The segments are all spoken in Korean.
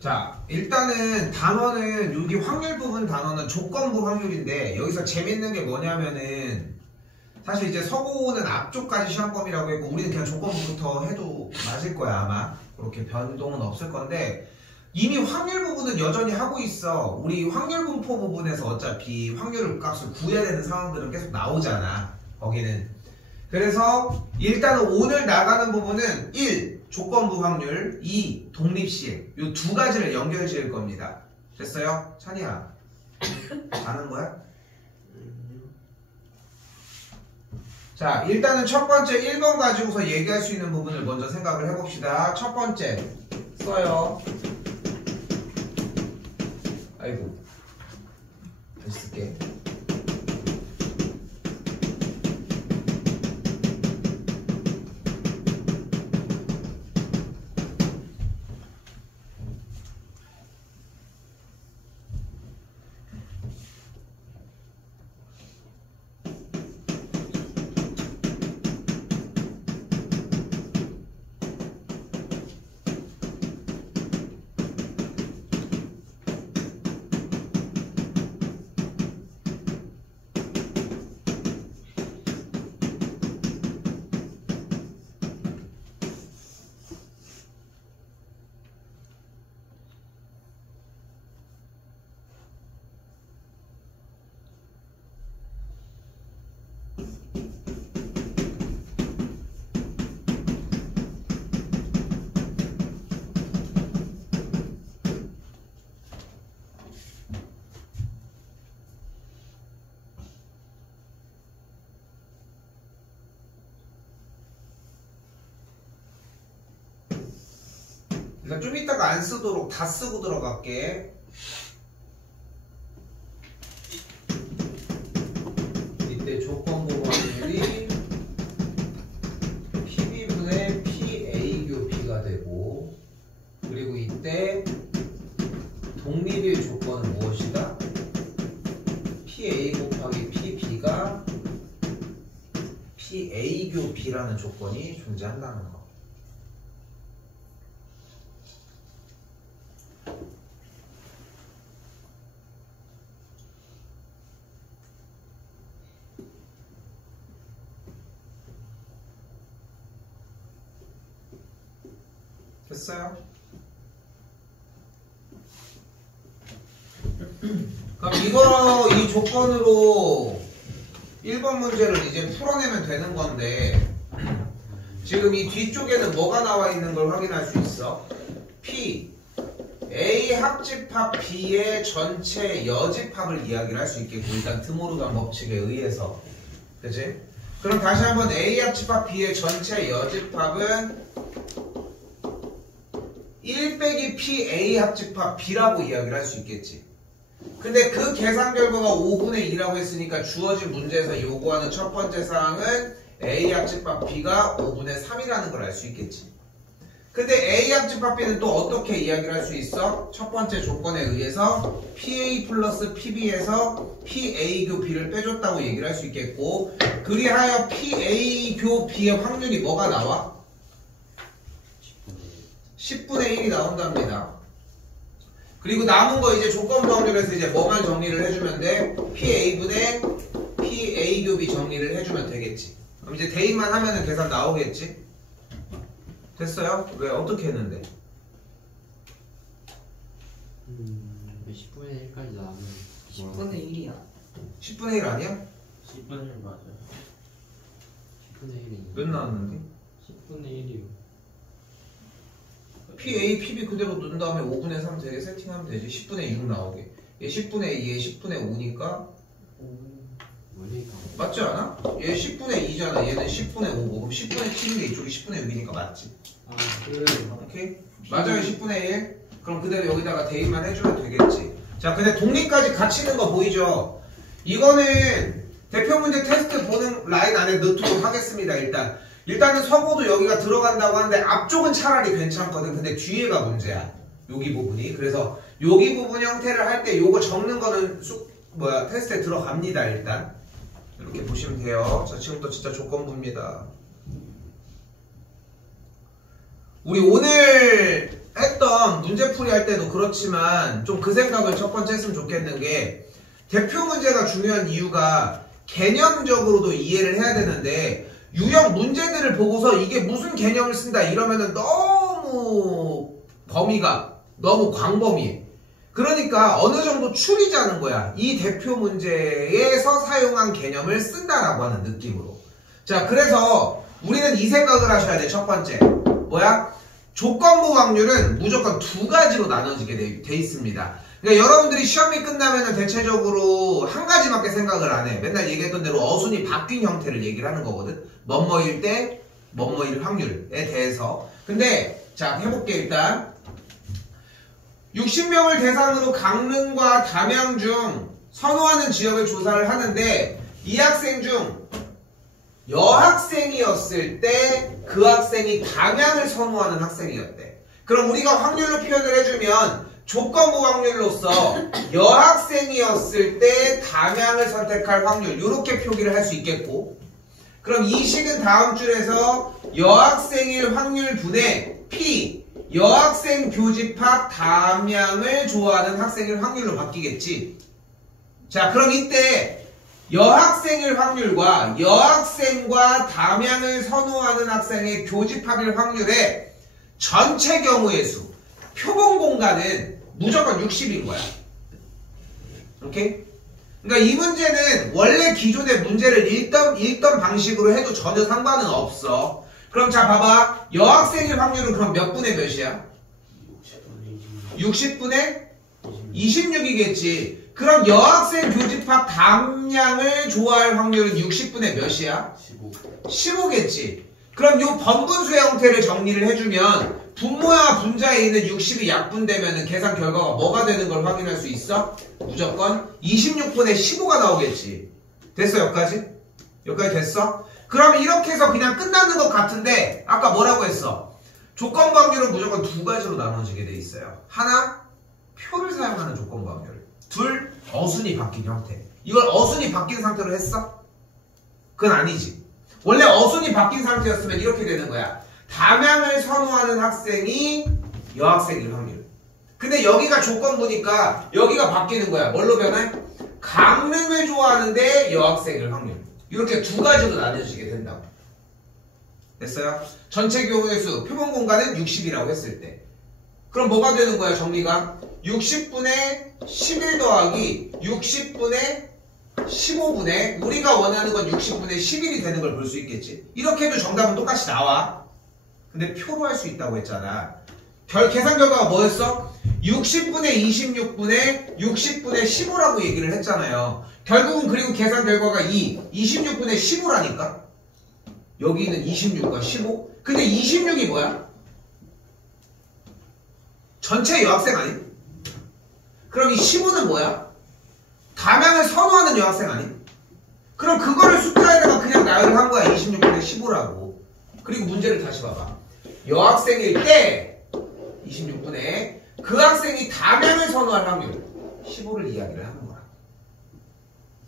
자, 일단은 단원은 여기 확률 부분 단원은 조건부 확률인데 여기서 재밌는 게 뭐냐면은 사실 이제 서고는 앞쪽까지 시험 범위라고 했고 우리는 그냥 조건부부터 해도 맞을 거야 아마. 그렇게 변동은 없을 건데 이미 확률 부분은 여전히 하고 있어. 우리 확률 분포 부분에서 어차피 확률 값을 구해야 되는 상황들은 계속 나오잖아 거기는. 그래서 일단은 오늘 나가는 부분은 1. 조건부 확률 2. 독립시행 이 두 가지를 연결 지을 겁니다. 됐어요? 찬이야 아는 거야? 자, 일단은 첫 번째 1번 가지고서 얘기할 수 있는 부분을 먼저 생각을 해봅시다. 첫 번째 써요. 아이고 다시 쓸게. 일단 좀 이따가 안 쓰도록 다 쓰고 들어갈게. 이때 조건부 확률이 PB분의 PA교P가 되고 그리고 이때 독립일 조건은 무엇이다? PA 곱하기 PB가 PA교B라는 조건이 존재한다는 거. 됐어요? 그럼 이 조건으로 1번 문제를 이제 풀어내면 되는 건데 지금 이 뒤쪽에는 뭐가 나와 있는 걸 확인할 수 있어? P A 합집합 B의 전체 여집합을 이야기를 할 수 있겠고 일단 드모르간 법칙에 의해서 그치? 그럼 다시 한번 A 합집합 B의 전체 여집합은 1 빼기 PA 합집합 B라고 이야기를 할 수 있겠지. 근데 그 계산 결과가 5분의 2라고 했으니까 주어진 문제에서 요구하는 첫 번째 사항은 A 합집합 B가 5분의 3이라는 걸 알 수 있겠지. 근데 A 합집합 B는 또 어떻게 이야기를 할 수 있어? 첫 번째 조건에 의해서 PA 플러스 PB에서 PA 교 B를 빼줬다고 얘기를 할 수 있겠고 그리하여 PA 교 B의 확률이 뭐가 나와? 10분의 1이 나온답니다. 그리고 남은 거 이제 조건부 확률에서 이제 뭐만 정리를 해주면 돼? PA분의 PA 교비 정리를 해주면 되겠지. 그럼 이제 대입만 하면은 계산 나오겠지? 됐어요? 왜? 어떻게 했는데? 10분의 1까지 나오면 10분의 1이야. 10분의 1 아니야? 10분의 1 맞아요. 10분의 1이 몇 나왔는데? 10분의 1이요. PA, PB 그대로 넣은 다음에 5분의 3 되게 세팅하면 되지. 10분의 6 나오게. 얘 10분의 2, 얘 10분의 5니까 맞지 않아? 얘 10분의 2잖아. 얘는 10분의 5고 그럼 10분의 7인데 이쪽이 10분의 6이니까 맞지? 아, 그래요. 오케이? 맞아요. 10분의 1. 그럼 그대로 여기다가 대입만 해주면 되겠지. 자, 근데 독립까지 갇히는 거 보이죠? 이거는 대표 문제 테스트 보는 라인 안에 넣도록 하겠습니다. 일단은 서고도 여기가 들어간다고 하는데 앞쪽은 차라리 괜찮거든. 근데 뒤에가 문제야. 여기 부분이. 그래서 여기 부분 형태를 할 때 요거 적는 거는 테스트에 들어갑니다. 일단 이렇게 보시면 돼요. 자, 지금부터 진짜 조건부입니다. 우리 오늘 했던 이번 문제풀이 할 때도 그렇지만 좀 그 생각을 첫 번째 했으면 좋겠는 게 대표 문제가 중요한 이유가 개념적으로도 이해를 해야 되는데 유형 문제들을 보고서 이게 무슨 개념을 쓴다 이러면은 너무 범위가 너무 광범위해. 그러니까 어느 정도 추리자는 거야. 이 대표 문제에서 사용한 개념을 쓴다라고 하는 느낌으로. 자, 그래서 우리는 이 생각을 하셔야 돼. 첫 번째. 뭐야? 조건부 확률은 무조건 두 가지로 나눠지게 돼 있습니다. 그러니까 여러분들이 시험이 끝나면은 대체적으로 한 가지밖에 생각을 안 해. 맨날 얘기했던 대로 어순이 바뀐 형태를 얘기를 하는 거거든. 뭐뭐일 때, 뭐뭐일 확률에 대해서. 근데 자, 해볼게 일단. 60명을 대상으로 강릉과 담양 중 선호하는 지역을 조사를 하는데 이 학생 중 여학생이었을 때 그 학생이 담양을 선호하는 학생이었대. 그럼 우리가 확률로 표현을 해주면 조건부 확률로서 여학생이었을 때 담양을 선택할 확률 이렇게 표기를 할 수 있겠고, 그럼 이 식은 다음 줄에서 여학생일 확률 분의 P 여학생 교집합 담양을 좋아하는 학생일 확률로 바뀌겠지. 자, 그럼 이때 여학생일 확률과 여학생과 담양을 선호하는 학생의 교집합일 확률의 전체 경우의 수, 표본 공간은 무조건 60인 거야. 오케이? 그러니까 이 문제는 원래 기존의 문제를 읽던 방식으로 해도 전혀 상관은 없어. 그럼 자, 봐봐. 여학생일 확률은 그럼 몇 분의 몇이야? 60분의 26이겠지. 그럼 여학생 교집합 담양을 좋아할 확률은 60분의 몇이야? 15겠지. 그럼 요 번분수의 형태를 정리를 해주면 분모와 분자에 있는 60이 약분되면 계산 결과가 뭐가 되는 걸 확인할 수 있어? 무조건 26분의 15가 나오겠지. 됐어 여기까지? 여기까지 됐어? 그럼 이렇게 해서 그냥 끝나는 것 같은데 아까 뭐라고 했어? 조건부 확률은 무조건 두 가지로 나눠지게 돼 있어요. 하나, 표를 사용하는 조건부 확률. 둘, 어순이 바뀐 형태. 이걸 어순이 바뀐 상태로 했어? 그건 아니지. 원래 어순이 바뀐 상태였으면 이렇게 되는 거야. 담양을 선호하는 학생이 여학생일 확률. 근데 여기가 조건부니까 여기가 바뀌는 거야. 뭘로 변해? 강릉을 좋아하는데 여학생일 확률. 이렇게 두 가지로 나눠지게 된다고. 됐어요? 전체 경우의 수, 표본 공간은 60이라고 했을 때. 그럼 뭐가 되는 거야, 정리가? 60분의 11 더하기 60분의 15분의 우리가 원하는 건 60분의 11이 되는 걸 볼 수 있겠지. 이렇게 해도 정답은 똑같이 나와. 근데 표로 할 수 있다고 했잖아. 계산 결과가 뭐였어? 60분의 26분의 60분의 15라고 얘기를 했잖아요. 결국은 그리고 계산 결과가 26분의 15라니까. 여기는 26과 15. 근데 26이 뭐야? 전체 여학생 아니? 그럼 이 15는 뭐야? 담양을 선호하는 여학생 아니? 그럼 그거를 숫자에다가 그냥 나열을 한 거야. 26분의 15라고. 그리고 문제를 다시 봐봐. 여학생일 때 26분의 그 학생이 담양을 선호할 확률 15를 이야기를 하는 거야.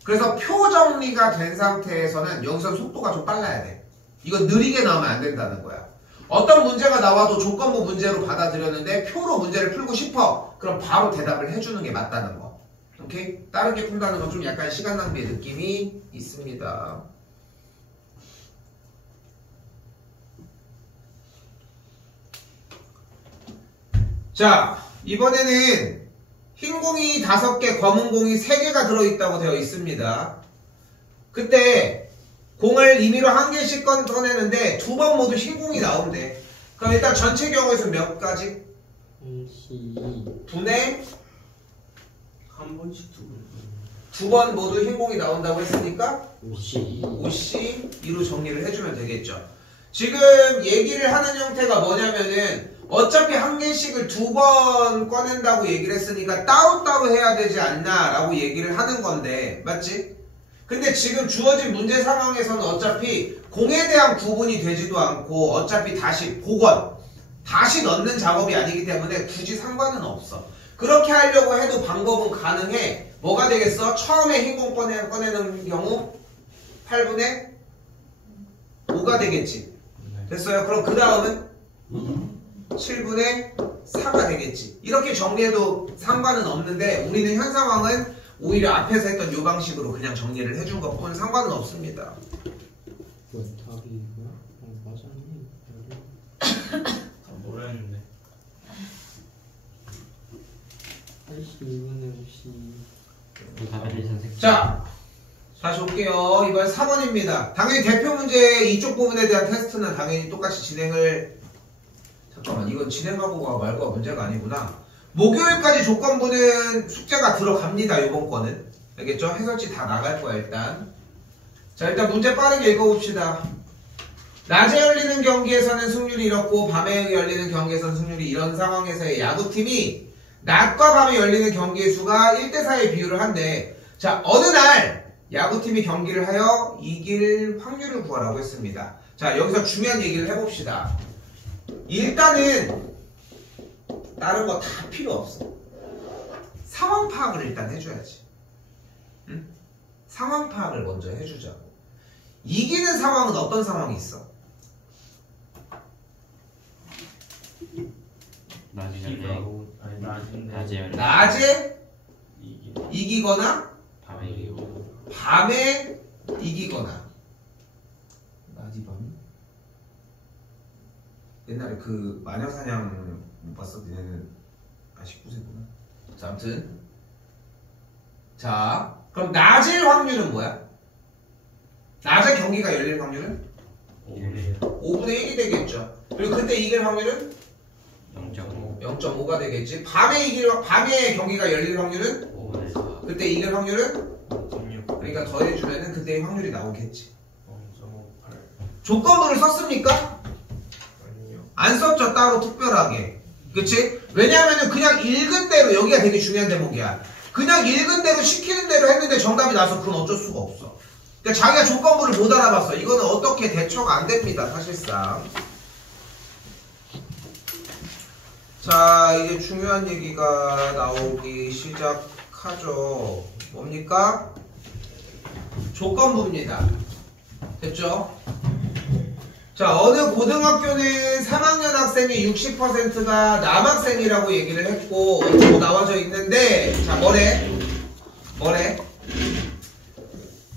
그래서 표 정리가 된 상태에서는 여기서 속도가 좀 빨라야 돼. 이거 느리게 나오면 안 된다는 거야. 어떤 문제가 나와도 조건부 문제로 받아들였는데 표로 문제를 풀고 싶어. 그럼 바로 대답을 해주는 게 맞다는 거. 오케이? 다르게 푼다는 건 좀 약간 시간 낭비의 느낌이 있습니다. 자, 이번에는 흰 공이 5개, 검은 공이 3개가 들어있다고 되어 있습니다. 그때 공을 임의로 1개씩 꺼내는데 2번 모두 흰 공이 나온대. 그럼 일단 전체 경우에서 몇 가지? 분의 한 번씩 두 번. 2번 모두 흰 공이 나온다고 했으니까 5C 5C2로 정리를 해주면 되겠죠. 지금 얘기를 하는 형태가 뭐냐면은 어차피 1개씩을 2번 꺼낸다고 얘기를 했으니까 따로따로 해야 되지 않나 라고 얘기를 하는 건데 맞지? 근데 지금 주어진 문제 상황에서는 어차피 공에 대한 구분이 되지도 않고 어차피 다시 복원, 다시 넣는 작업이 아니기 때문에 굳이 상관은 없어. 그렇게 하려고 해도 방법은 가능해. 뭐가 되겠어? 처음에 흰 공 꺼내는 경우 8분의 5가 되겠지. 됐어요? 그럼 그 다음은 7분의 4가 되겠지. 이렇게 정리해도 상관은 없는데 우리는 현 상황은 오히려 앞에서 했던 요 방식으로 그냥 정리를 해준 것뿐 상관은 없습니다. 뭐야 답이 뭐야? 맞았니? 다 뭐라 했는데 82분의 50 답에 대해서 색 자, 다시 올게요. 이번 3번입니다. 당연히 대표 문제 이쪽 부분에 대한 테스트는 당연히 똑같이 진행을 잠깐만 이건 진행하고가 말고가 문제가 아니구나. 목요일까지 조건부는 숙제가 들어갑니다. 이번 거는 알겠죠? 해설지 다 나갈 거야 일단. 자 일단 문제 빠르게 읽어봅시다. 낮에 열리는 경기에서는 승률이 이렇고 밤에 열리는 경기에서는 승률이 이런 상황에서의 야구팀이 낮과 밤에 열리는 경기의 수가 1대4의 비율을 한대. 자 어느 날 야구팀이 경기를 하여 이길 확률을 구하라고 했습니다. 자 여기서 중요한 얘기를 해봅시다. 일단은 다른 거 다 필요 없어. 상황 파악을 일단 해줘야지. 응? 상황 파악을 먼저 해주자고. 이기는 상황은 어떤 상황이 있어? 낮에 비가 열리고 오- 아니 낮인데 낮에 열리고 낮에 이게 이기거나 밤에 열리고 밤에 이기거나. 낮이 밤이? 옛날에 그 마녀사냥 못 봤어? 니네는 19세구나. 자 아무튼 자 그럼 낮일 확률은 뭐야? 낮에 경기가 열릴 확률은? 5분의 1이 되겠죠. 그리고 그때 이길 확률은? 0.5 0.5가 되겠지. 밤에 경기가 열릴 확률은? 5분의 4 그때 이길 확률은? 0.6 그러니까 더해주면은 그때의 확률이 나오겠지. 0.58 조건부를 썼습니까? 아니요 안 썼죠. 따로 특별하게. 그치? 왜냐하면은 그냥 읽은 대로 여기가 되게 중요한 대목이야. 그냥 읽은 대로 시키는 대로 했는데 정답이 나서 그건 어쩔 수가 없어. 그러니까 자기가 조건부를 못 알아봤어. 이거는 어떻게 대처가 안 됩니다. 사실상. 자 이제 중요한 얘기가 나오기 시작하죠. 뭡니까? 조건부입니다. 됐죠? 자 어느 고등학교는 3학년 학생이 60%가 남학생이라고 얘기를 했고 어쩌고 나와져 있는데 자 뭐래?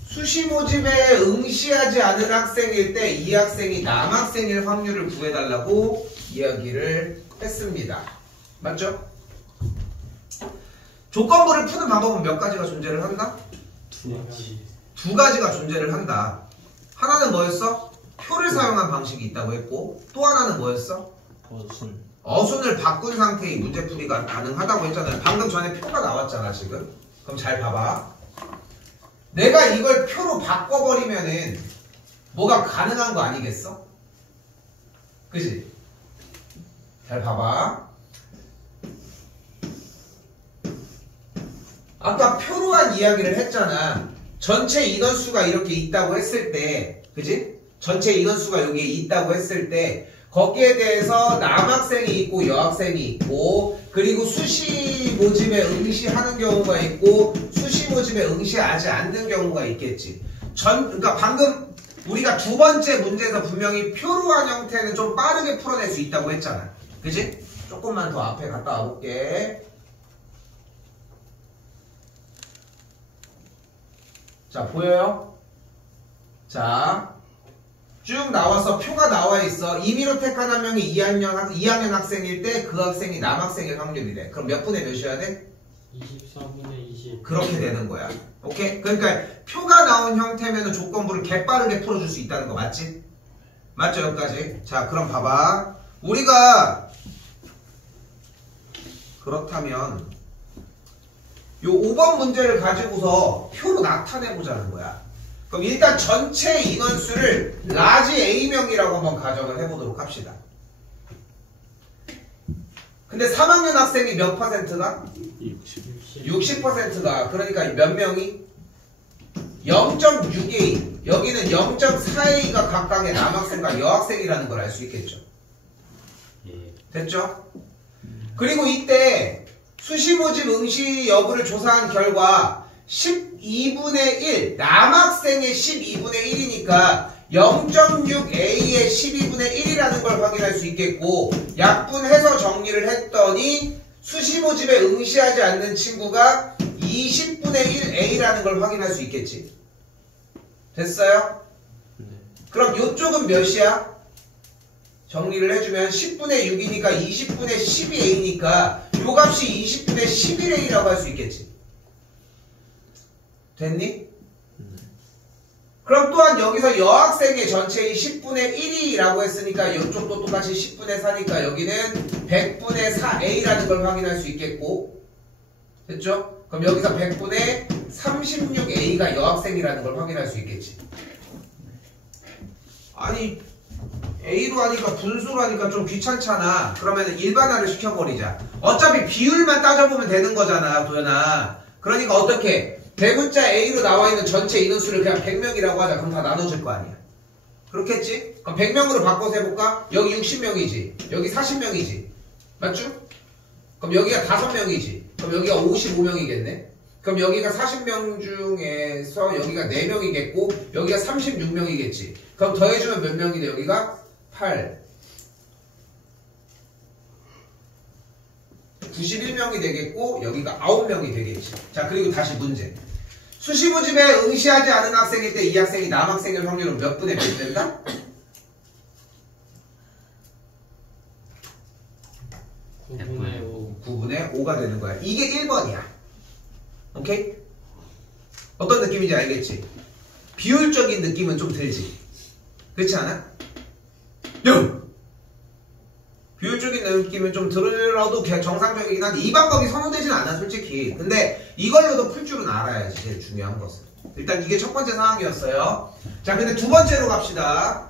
수시 모집에 응시하지 않은 학생일 때 이 학생이 남학생일 확률을 구해달라고 이야기를 했습니다. 맞죠? 조건부를 푸는 방법은 몇 가지가 존재를 한다? 두 가지가 존재를 한다. 하나는 뭐였어? 표를 사용한 방식이 있다고 했고 또 하나는 뭐였어? 어순을 바꾼 상태의 문제풀이가 가능하다고 했잖아요. 방금 전에 표가 나왔잖아 지금. 그럼 잘 봐봐. 내가 이걸 표로 바꿔버리면은 뭐가 가능한 거 아니겠어? 그지? 잘 봐봐. 아까 표로 한 이야기를 했잖아. 전체 인원수가 이렇게 있다고 했을 때 그지? 전체 인원수가 여기에 있다고 했을 때 거기에 대해서 남학생이 있고 여학생이 있고 그리고 수시 모집에 응시하는 경우가 있고 수시 모집에 응시하지 않는 경우가 있겠지. 그러니까 방금 우리가 두 번째 문제에서 분명히 표로 한 형태는 좀 빠르게 풀어낼 수 있다고 했잖아. 그지? 조금만 더 앞에 갔다 와볼게. 자 보여요? 자 쭉 나와서 표가 나와 있어. 임의로 택한 한 명이 2학년 학생일 때 그 학생이 남학생일 확률이래. 그럼 몇 분의 몇이어야 돼? 24분의 20 그렇게 되는 거야. 오케이? 그러니까 표가 나온 형태면 조건부를 개빠르게 풀어줄 수 있다는 거 맞지? 맞죠? 여기까지. 자 그럼 봐봐. 우리가 그렇다면 요 5번 문제를 가지고서 표로 나타내보자는 거야. 그럼 일단 전체 인원수를 라지 A명이라고 한번 가정을 해보도록 합시다. 근데 3학년 학생이 몇 퍼센트가? 60%가. 그러니까 몇 명이? 0.6A. 여기는 0.4A가 각각의 남학생과 여학생이라는 걸 알 수 있겠죠. 됐죠? 그리고 이때 수시 모집 응시 여부를 조사한 결과 12분의 1, 남학생의 12분의 1이니까 0.6a의 12분의 1이라는 걸 확인할 수 있겠고 약분해서 정리를 했더니 수시모집에 응시하지 않는 친구가 20분의 1a라는 걸 확인할 수 있겠지. 됐어요? 그럼 이쪽은 몇이야? 정리를 해주면 10분의 6이니까 20분의 12a니까 요 값이 20분의 11a라고 할 수 있겠지. 됐니? 그럼 또한 여기서 여학생의 전체의 10분의 1이라고 했으니까 이쪽도 똑같이 10분의 4니까 여기는 100분의 4a라는 걸 확인할 수 있겠고 됐죠? 그럼 여기서 100분의 36a가 여학생이라는 걸 확인할 수 있겠지. 아니 A로 하니까 분수로 하니까 좀 귀찮잖아. 그러면 일반화를 시켜버리자. 어차피 비율만 따져보면 되는 거잖아, 도연아. 그러니까 어떻게? 대문자 A로 나와 있는 전체 인원수를 그냥 100명이라고 하자. 그럼 다 나눠질 거 아니야. 그렇겠지? 그럼 100명으로 바꿔서 해볼까? 여기 60명이지. 여기 40명이지. 맞죠? 그럼 여기가 5명이지. 그럼 여기가 55명이겠네. 그럼 여기가 40명 중에서 여기가 4명이겠고 여기가 36명이겠지. 그럼 더해주면 몇 명이 돼? 여기가 8 91명이 되겠고 여기가 9명이 되겠지. 자, 그리고 다시 문제. 수시모집에 응시하지 않은 학생일 때 이 학생이 남학생일 확률은 몇 분의 몇 된다? 9분의 5. 9분의 5가 되는 거야. 이게 1번이야. 오케이? 어떤 느낌인지 알겠지? 비율적인 느낌은 좀 들지. 그렇지 않아? 야! 비율적인 느낌은 좀 들어도 정상적이긴 한데 이 방법이 선호되진 않아 솔직히. 근데 이걸로도 풀 줄은 알아야지. 제일 중요한 것은. 일단 이게 첫 번째 상황이었어요. 자, 근데 두 번째로 갑시다.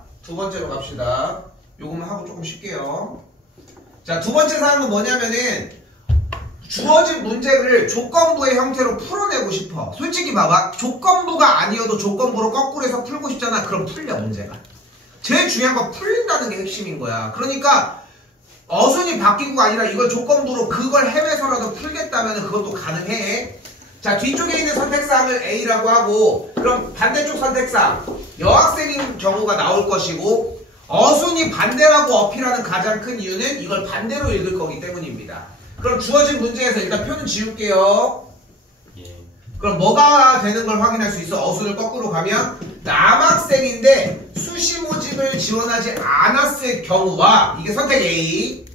요것만 하고 조금 쉴게요. 자, 두 번째 사항은 뭐냐면은 주어진 문제를 조건부의 형태로 풀어내고 싶어. 솔직히 봐봐. 조건부가 아니어도 조건부로 거꾸로 해서 풀고 싶잖아. 그럼 풀려 문제가. 제일 중요한 건 풀린다는 게 핵심인 거야. 그러니까 어순이 바뀌고가 아니라 이걸 조건부로 그걸 해외서라도 풀겠다면 그것도 가능해. 자, 뒤쪽에 있는 선택사항을 A라고 하고 그럼 반대쪽 선택사항 여학생인 경우가 나올 것이고 어순이 반대라고 어필하는 가장 큰 이유는 이걸 반대로 읽을 거기 때문입니다. 그럼 주어진 문제에서 일단 표는 지울게요. 예. 그럼 뭐가 되는 걸 확인할 수 있어? 어순을 거꾸로 가면 남학생인데 수시모집을 지원하지 않았을 경우와 이게 선택 A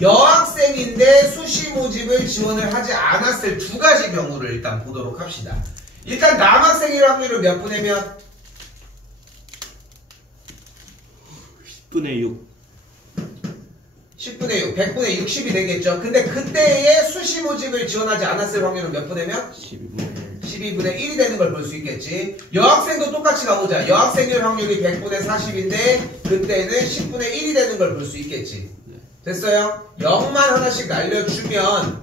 여학생인데 수시모집을 지원을 하지 않았을 두 가지 경우를 일단 보도록 합시다. 일단 남학생일 확률을 몇 분의 몇? 10분의 6 10분의 6, 100분의 60이 되겠죠. 근데 그때의 수시모집을 지원하지 않았을 확률은 몇 분의 몇? 12분의 1이 되는 걸 볼 수 있겠지. 여학생도 똑같이 가보자. 여학생일 확률이 100분의 40인데 그때는 10분의 1이 되는 걸 볼 수 있겠지. 됐어요? 0만 하나씩 날려주면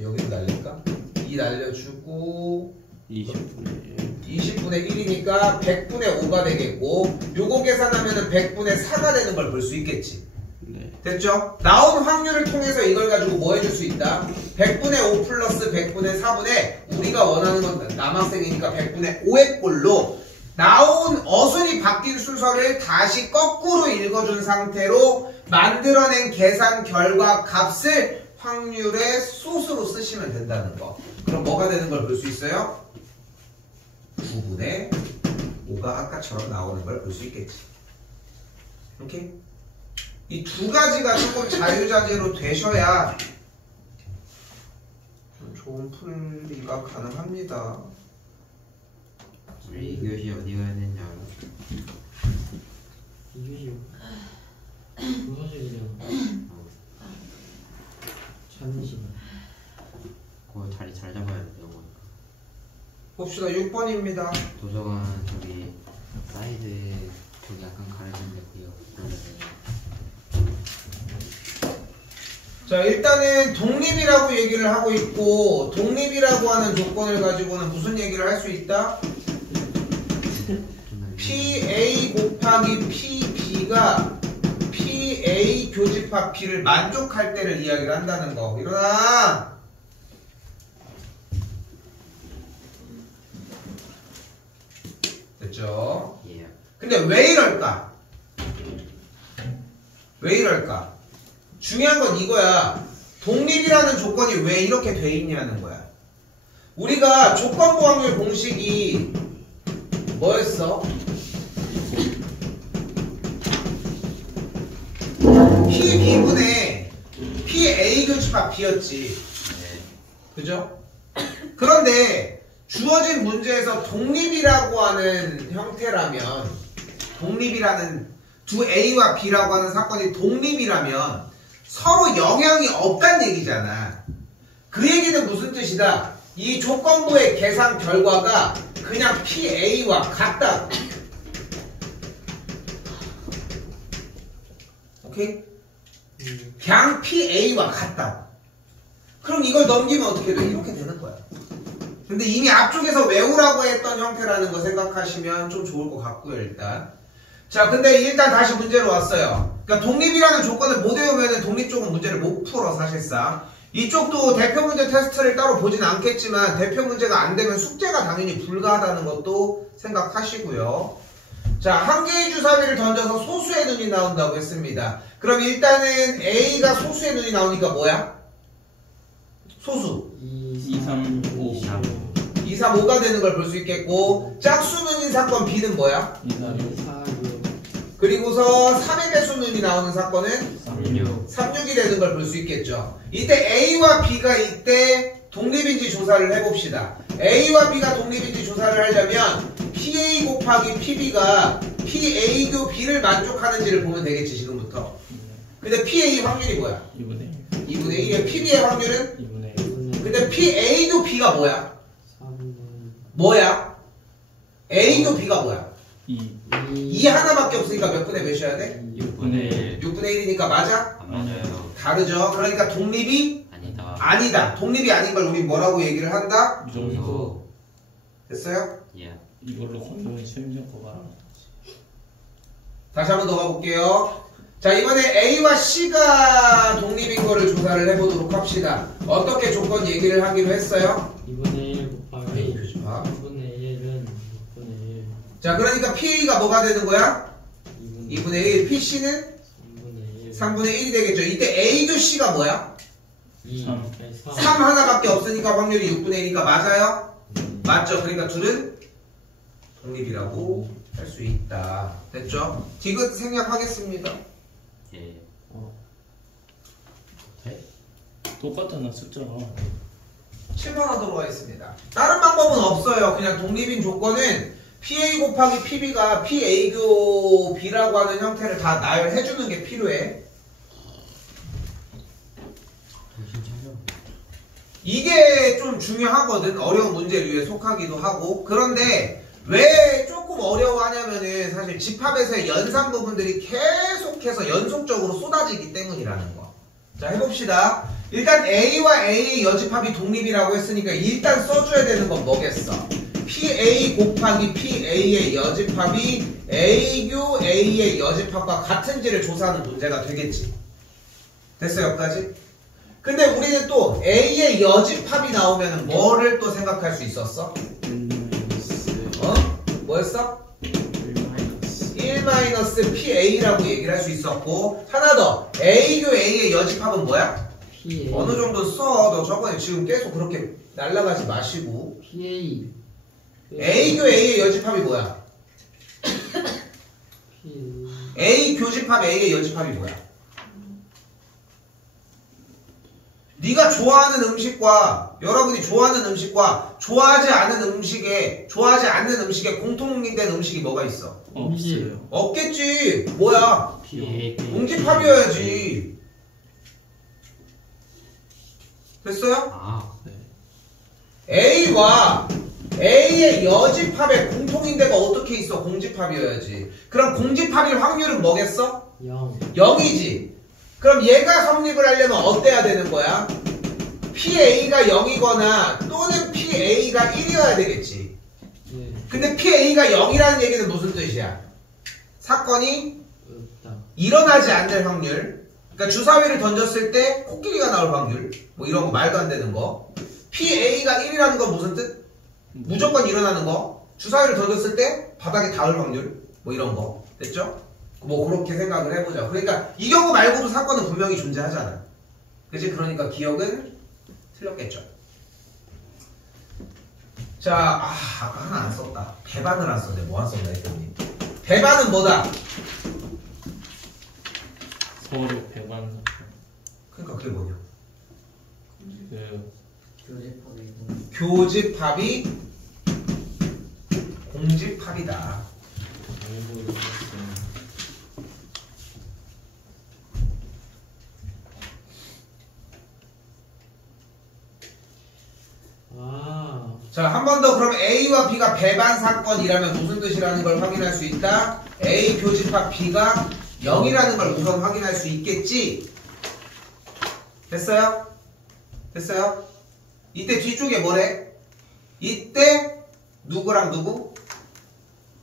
여기도 날릴까? 2 날려주고 20분의 1이니까 100분의 5가 되겠고 요거 계산하면 100분의 4가 되는 걸 볼 수 있겠지. 됐죠? 나온 확률을 통해서 이걸 가지고 뭐 해줄 수 있다? 100분의 5 플러스 100분의 4분의 우리가 원하는 건 남학생이니까 100분의 5의 꼴로 나온 어순이 바뀐 순서를 다시 거꾸로 읽어준 상태로 만들어낸 계산 결과 값을 확률의 소수로 쓰시면 된다는 거. 그럼 뭐가 되는 걸 볼 수 있어요? 9분의 5가 아까처럼 나오는 걸 볼 수 있겠지. 오케이? 이 두 가지가 조금 자유자재로 되셔야 좀 좋은 풀이가 가능합니다. 이 교시 어디 가야 되는지 알아? 이교시 교사실이잖아. 찾는 시간. 그거 자리 잘 잡아야 돼요. 봅시다. 6번입니다. 도서관 저기 사이드 저기 약간 가려진데 그거 자, 일단은 독립이라고 얘기를 하고 있고 독립이라고 하는 조건을 가지고는 무슨 얘기를 할 수 있다? PA 곱하기 PB가 PA 교집합 B를 만족할 때를 이야기를 한다는 거. 일어나! 됐죠? 예. 근데 왜 이럴까? 왜 이럴까? 중요한 건 이거야. 독립이라는 조건이 왜 이렇게 돼 있냐는 거야. 우리가 조건부 확률 공식이 뭐였어? PB분의 PA 교집합 B였지. 그죠? 그런데 주어진 문제에서 독립이라고 하는 형태라면, 독립이라는 두 A와 B라고 하는 사건이 독립이라면 서로 영향이 없다는 얘기잖아. 그 얘기는 무슨 뜻이다? 이 조건부의 계산 결과가 그냥 PA와 같다. 오케이? 그냥 PA와 같다. 그럼 이걸 넘기면 어떻게 돼? 이렇게 되는 거야. 근데 이미 앞쪽에서 외우라고 했던 형태라는 거 생각하시면 좀 좋을 것 같고요, 일단. 자, 근데 일단 다시 문제로 왔어요. 그러니까 독립이라는 조건을 못 외우면 독립 쪽은 문제를 못 풀어, 사실상. 이쪽도 대표 문제 테스트를 따로 보진 않겠지만 대표 문제가 안 되면 숙제가 당연히 불가하다는 것도 생각하시고요. 자, 한 개의 주사위를 던져서 소수의 눈이 나온다고 했습니다. 그럼 일단은 A가 소수의 눈이 나오니까 뭐야? 소수. 2, 3, 5. 2, 3, 5가 되는 걸 볼 수 있겠고, 짝수눈인 사건 B는 뭐야? 2, 4, 6. 그리고서 3의 배수눈이 나오는 사건은 3, 6. 3, 6이 되는 걸 볼 수 있겠죠. 이때 A와 B가 이때 독립인지 조사를 해봅시다. A와 B가 독립인지 조사를 하려면 PA 곱하기 PB가 PA교 B를 만족하는지를 보면 되겠지, 지금부터. 근데 PA 확률이 뭐야? 2분의 2분의 1의 PB의 확률은? 2분의 1. 근데 PA교 B가 뭐야? 3분의 뭐야? A교 B가 뭐야? 2. 2 하나밖에 없으니까 몇 분의 몇이어야 돼? 6분의 1. 6분의 1이니까 맞아? 안 맞아요. 다르죠. 그러니까 독립이 아니다. 아니다. 독립이 아닌 걸 우리 뭐라고 얘기를 한다? 유정수. 됐어요? 예. 이걸로 건너면 시험장 거 말하는 다시 한번 더 가볼게요. 자, 이번에 A와 C가 독립인 거를 조사를 해보도록 합시다. 어떻게 조건 얘기를 하기로 했어요? 2분의 1 곱하기 교집합. 3분의 1은 6분의 1 자, 그러니까 PA가 뭐가 되는 거야? 2분의 1. PC는 3분의 1 3분의 1이 되겠죠. 이때 A교 C가 뭐야? 2 3. 3 하나밖에 없으니까 확률이 6분의 1이니까 맞아요? 맞죠? 그러니까 둘은 독립이라고 할 수 있다. 됐죠? 디귿 생략하겠습니다. 예. 똑같잖아, 숫자가. 7번 하도록 하겠습니다. 다른 방법은 없어요. 그냥 독립인 조건은 PA 곱하기 PB가 PA교 B라고 하는 형태를 다 나열해주는 게 필요해. 정신 차려. 이게 좀 중요하거든. 어려운 문제류에 속하기도 하고. 그런데 왜 조금 어려워하냐면은 사실 집합에서의 연산 부분들이 계속해서 연속적으로 쏟아지기 때문이라는 거. 자, 해봅시다. 일단 A와 A의 여집합이 독립이라고 했으니까 일단 써줘야 되는 건 뭐겠어? PA 곱하기 PA의 여집합이 A교 A의 여집합과 같은지를 조사하는 문제가 되겠지. 됐어요, 여기까지? 근데 우리는 또 A의 여집합이 나오면 뭐를 또 생각할 수 있었어? 1-. 뭐였어? 1-. 1-PA라고 얘기를 할 수 있었고, 하나 더. A교 A의 여집합은 뭐야? PA 어느 정도 써. 너 저번에 지금 계속 그렇게 날아가지 마시고. PA A교 A의 여집합이 뭐야? PA A 교집합 A의 여집합이 뭐야? 네가 좋아하는 음식과 여러분이 좋아하는 음식과 좋아하지 않는 음식에 공통된 음식이 뭐가 있어? 없어요. 없겠지. 뭐야? PA. 공집합이어야지. 됐어요? 아. A와 A의 여집합의 공통인 데가 어떻게 있어? 공집합이어야지. 그럼 공집합일 확률은 뭐겠어? 0 0이지. 그럼 얘가 성립을 하려면 어때야 되는 거야? PA가 0이거나 또는 PA가 1이어야 되겠지. 네 근데 PA가 0이라는 얘기는 무슨 뜻이야? 사건이 없다 일어나지 않을 확률. 그러니까 주사위를 던졌을 때 코끼리가 나올 확률. 뭐 이런 거 말도 안 되는 거. PA가 1이라는 건 무슨 뜻? 무조건 일어나는 거. 주사위를 던졌을 때 바닥에 닿을 확률. 뭐 이런 거 됐죠? 뭐 그렇게 생각을 해보자. 그러니까 이 경우 말고도 사건은 분명히 존재하잖아. 그치? 그러니까 기억은 틀렸겠죠. 자, 하나 안 썼다. 배반을 안 썼네. 뭐 안 썼나 했더니 배반은 뭐다? 서류 배반 사건. 그러니까 그게 뭐냐? 그 교집합이 공집합이다. 알고 있었어요. 아, 자, 한 번 더 그럼 A와 B가 배반 사건이라면 무슨 뜻이라는 걸 확인할 수 있다. A 교집합 B가 0이라는 걸 우선 확인할 수 있겠지. 됐어요? 됐어요? 이때 뒤쪽에 뭐래? 이때 누구랑 누구?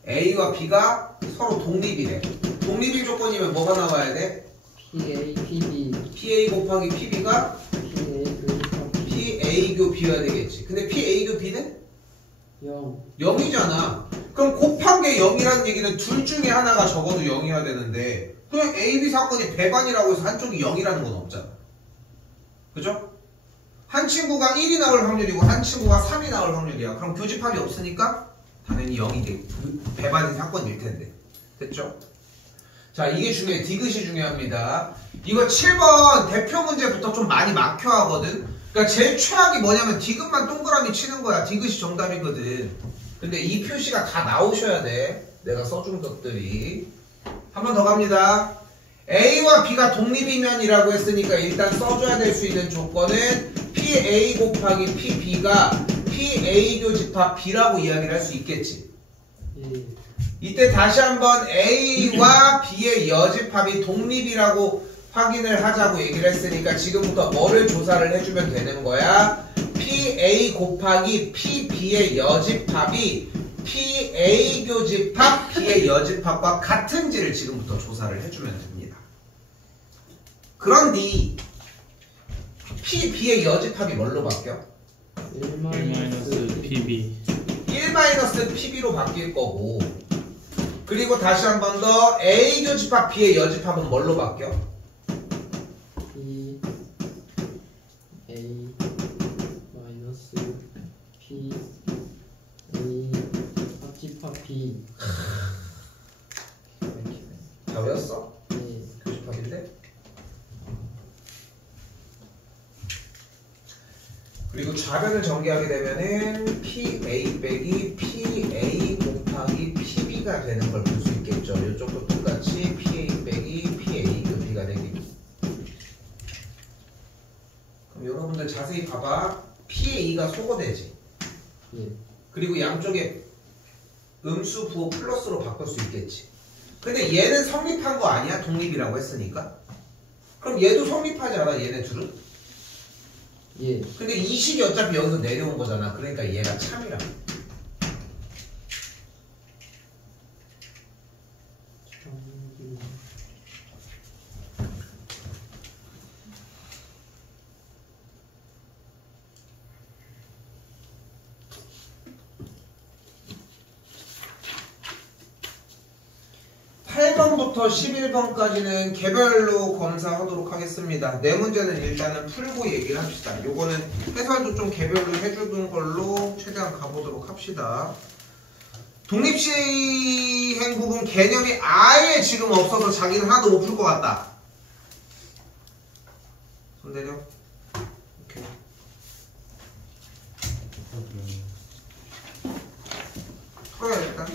A와 B가 서로 독립이래. 독립일 조건이면 뭐가 나와야 돼? PA, PB, PA 곱하기 PB가 PA, 교집합 PA 교 B여야 되겠지. 근데 PA 교 B는 0. 0이잖아. 그럼 곱한 게 0이라는 얘기는 둘 중에 하나가 적어도 0이어야 되는데 그냥 AB 사건이 배반이라고 해서 한쪽이 0이라는 건 없잖아. 그죠? 한 친구가 1이 나올 확률이고 한 친구가 3이 나올 확률이야. 그럼 교집합이 없으니까 당연히 0이 돼. 배반이 사건일 텐데. 됐죠? 자, 이게 중요해. 디귿이 중요합니다. 이거 7번 대표 문제부터 좀 많이 막혀 하거든. 그러니까 제일 최악이 뭐냐면 디귿만 동그라미 치는 거야. 디귿이 정답이거든. 근데 이 표시가 다 나오셔야 돼. 내가 써준 것들이. 한 번 더 갑니다. A와 B가 독립이면이라고 했으니까 일단 써줘야 될 수 있는 조건은 PA 곱하기 PB가 PA 교집합 B라고 이야기를 할 수 있겠지. 예. 이때 다시 한번 A와 B의 여집합이 독립이라고 확인을 하자고 얘기를 했으니까 지금부터 뭐를 조사를 해주면 되는 거야? PA 곱하기 PB의 여집합이 PA 교집합 B의 여집합과 같은지를 지금부터 조사를 해주면 됩니다. 그런데 PB의 여집합이 뭘로 바뀌어? 1- PB 1-PB로 바뀔 거고, 그리고 다시 한 번 더 A 교집합 B의 여집합은 뭘로 바뀌어? P, A, 마이너스 P, A, 합집합 B. 다 외웠어? 예. 교집합인데? 그리고 좌변을 전개하게 되면은 PA 빼기 PA 곱하기 PB가 되는 걸 볼 수 있겠죠. 이쪽도 똑같이 PA 빼기 PA B가 되기. 그럼 여러분들 자세히 봐봐. PA가 소거되지. 예. 그리고 양쪽에 음수 부호 플러스로 바꿀 수 있겠지. 근데 얘는 성립한 거 아니야? 독립이라고 했으니까. 그럼 얘도 성립하지 않아? 얘네 둘은? 예. 근데 이 식이 어차피 여기서 내려온 거잖아. 그러니까 얘가 참이라. 8번부터 11번까지는 개별로 검사하도록 하겠습니다. 네 문제는 일단은 풀고 얘기를 합시다. 요거는 해설도 좀 개별로 해주는 걸로 최대한 가보도록 합시다. 독립시행 부분 개념이 아예 지금 없어서 자기는 하나도 못 풀 것 같다. 손 내려. 오케이. 풀어야겠다.